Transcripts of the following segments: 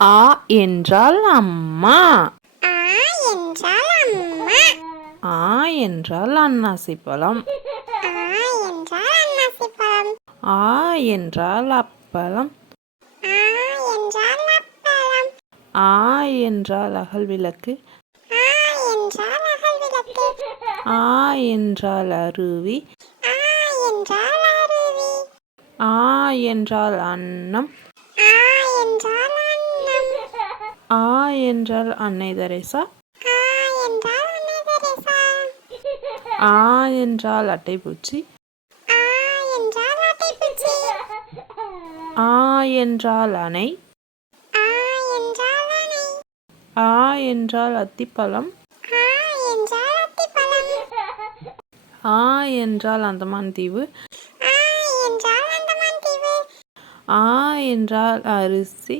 ஆ என்றால் அம்மா ஆ என்றால் அம்மா ஆ என்றால் அன்னாசி பழம் ஆ என்றால் அன்னாசி பழம் ஆ என்றால் அப்பளம் ஆ என்றால் அப்பளம் ஆ என்றால் அகல் விளக்கு ஆ என்றால் அருவி ஆ என்றால் அருவி ஆ என்றால் அன்னம் ஆ என்றால் ஆ என்றால் அன்னை தெரேசா ஆ என்றால் அட்டைப்பூச்சி ஆ என்றால் அணை ஆ என்றால் அத்திப்பழம் ஆ என்றால் அந்தமான் தீவு ஆ என்றால் அரிசி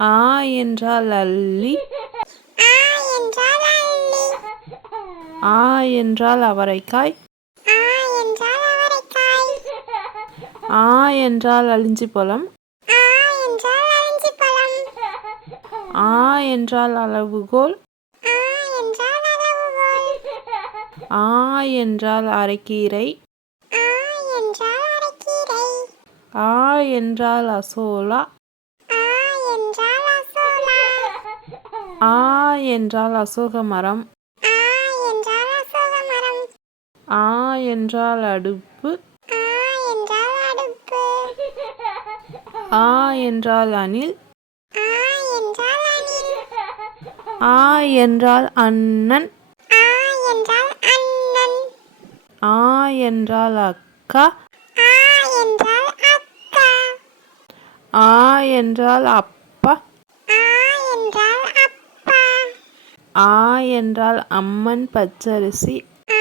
ஆ என்றால் அல்லி ஆ என்றால் அல்லி ஆ என்றால் அவரைக்காய் ஆ என்றால் அவரைக்காய் ஆ என்றால் அழிஞ்சி பழம் ஆ என்றால் அரிஞ்சி பழம் ஆ என்றால் அளவுகோல் ஆ என்றால் அரைக்கீரை ஆ என்றால் அசோலா ஆ என்றால் அசோலா ஆ என்றால் அசோக மரம் ஆ என்றால் அடுப்பு ஆ என்றால் அடுப்பு ஆ என்றால் அணில் ஆ என்றால் அணில் ஆ என்றால் அண்ணன் ஆ என்றால் அண்ணன் ஆ என்றால் அக்கா ஆ என்றால் அக்கா ஆ என்றால் அப்பா ஆ என்றால் அப்பா ஆ என்றால் அம்மன் பச்சரிசி. ஆ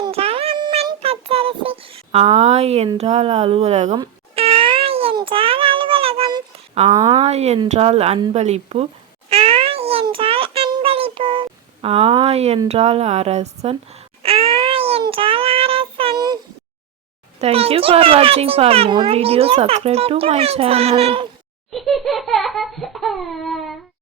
என்றால் அம்மன் பச்சரிசி. ஆ என்றால் அலுவலகம். ஆ என்றால் அலுவலகம். ஆ என்றால் அன்பளிப்பு. ஆ என்றால் அன்பளிப்பு. ஆ என்றால் அரசன். ஆ என்றால் அரசன். Thank you for watching. For more videos, subscribe to my channel. channel.